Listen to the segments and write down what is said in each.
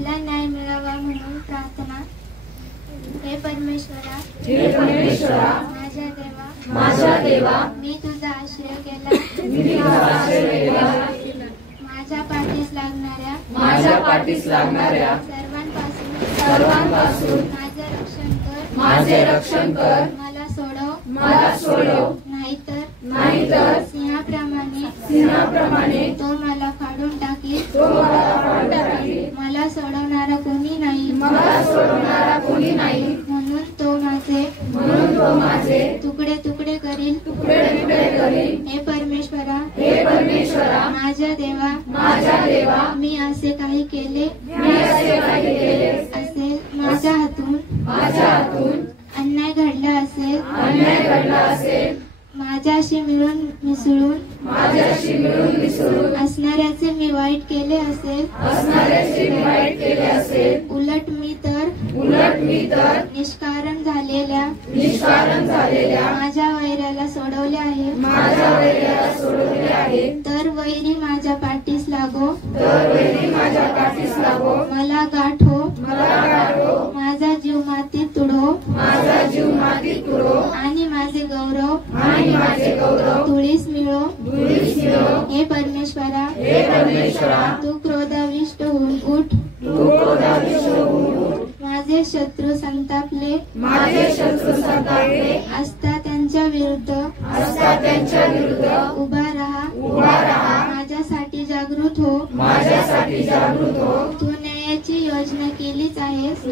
आपला न्याय मिळावा म्हणून प्रार्थना। हे परमेश्वरा, माझ्या देवा, मी तुझा आश्रय केला। माझ्या पाठीस लागणाऱ्या सर्वांपासून माझे रक्षण कर। मला सोडव, नाहीतर सिंहाप्रमाणे तो मला फाडून टाकील। मला सोडवणारा कोणी नाही, म्हणून तो माझे तुकडे तुकडे करील। हे परमेश्वरा, माझ्या देवा, मी असे काही केले असेल, माझ्या हातून अन्याय घडला असेल, माझ्याशी मिळून मिसळून असणाऱ्याचे मी वाईट केले असेल, उलट मी तर निष्कारण झालेल्या माझ्या वैराला सोडवले आहे। तर वैरी माझ्या पाठीस लागो, मला गाठो, माझा जीव मातीत तुडो, आणि माझे गौरव धुळीस मिळो। हे परमेश्वरा, तू क्रोधाविष्ट होऊन उठ। माझे शत्रू संतापले असता त्यांच्या विरुद्ध उभा राहा। माझ्यासाठी जागृत हो, तू न्यायाची योजना केलीच आहेस।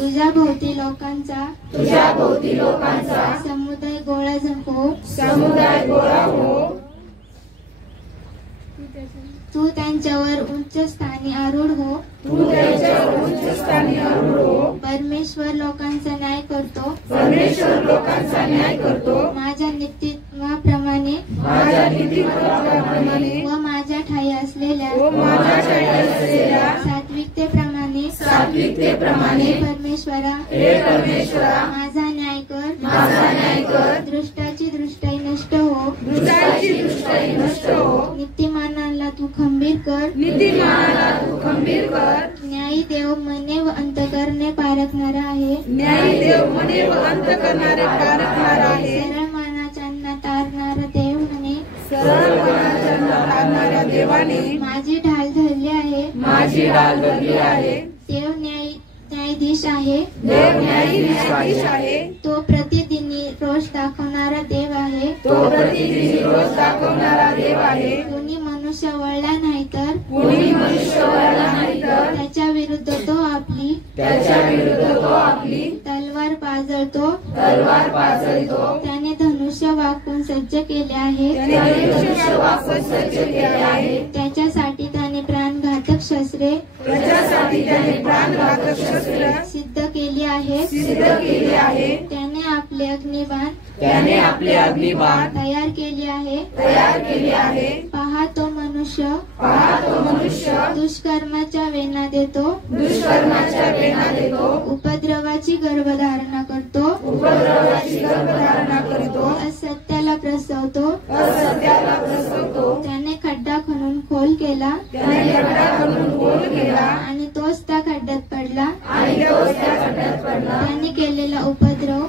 तुझ्या भोवती लोकांचा समुदाय गोळा हो। तू त्यांच्यावर उच्च स्थानी आरूढ हो। परमेश्वर लोकांचा न्याय करतो। माझ्या नीतित्वाप्रमाणे व माझ्या ठायी असलेल्या सात्विकतेप्रमाणे परमेश्वरा, माझा न्याय कर। दृष्टाची दृष्टाई नष्ट हो। नीतिमानाला तू खंबीर कर। न्यायी देव मने व अंतकरणे पारखणारा आहे। सरळ मनाच्यांना तारणारा देव म्हणे, माझी ढाल धरली आहे। देव न्यायाधीश आहे। तो प्रतिदिनी रोष दाखवणारा देव आहे। कोणी मनुष्य वळला नाही तर त्याच्या विरुद्ध तो आपली तलवार पाजळतो। त्याने धनुष्य वाकून सज्ज केले आहे। त्याच्यासाठी त्याने प्राणघातक शस्त्रे सिद्ध केली आहे। त्याने आपले अग्निबाण तयार केले आहे। पहा तो मनुष्य दुष्कर्माच्या वेदना देतो। उपद्रवाची गर्भधारणा करतो। असत्याला प्रसवतो। त्याने खड्डा खणून खोल केला आणि तोच त्या खड्ड्यात पडला। त्याने केलेला उपद्रव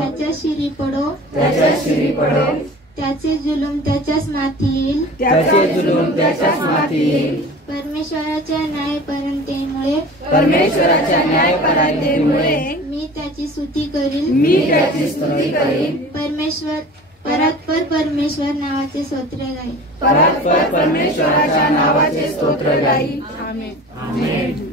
त्याच्या शिरी पडो। त्याचे जुलूम त्याच्याच माथी येईल। परमेश्वराच्या न्यायपरायणतेमुळे मी त्याची स्तुती करीन। परस्पर परमेश्वर नावाचे स्तोत्र गाई। परमेश्वराच्या नावाचे स्तोत्र गाई। आमेन।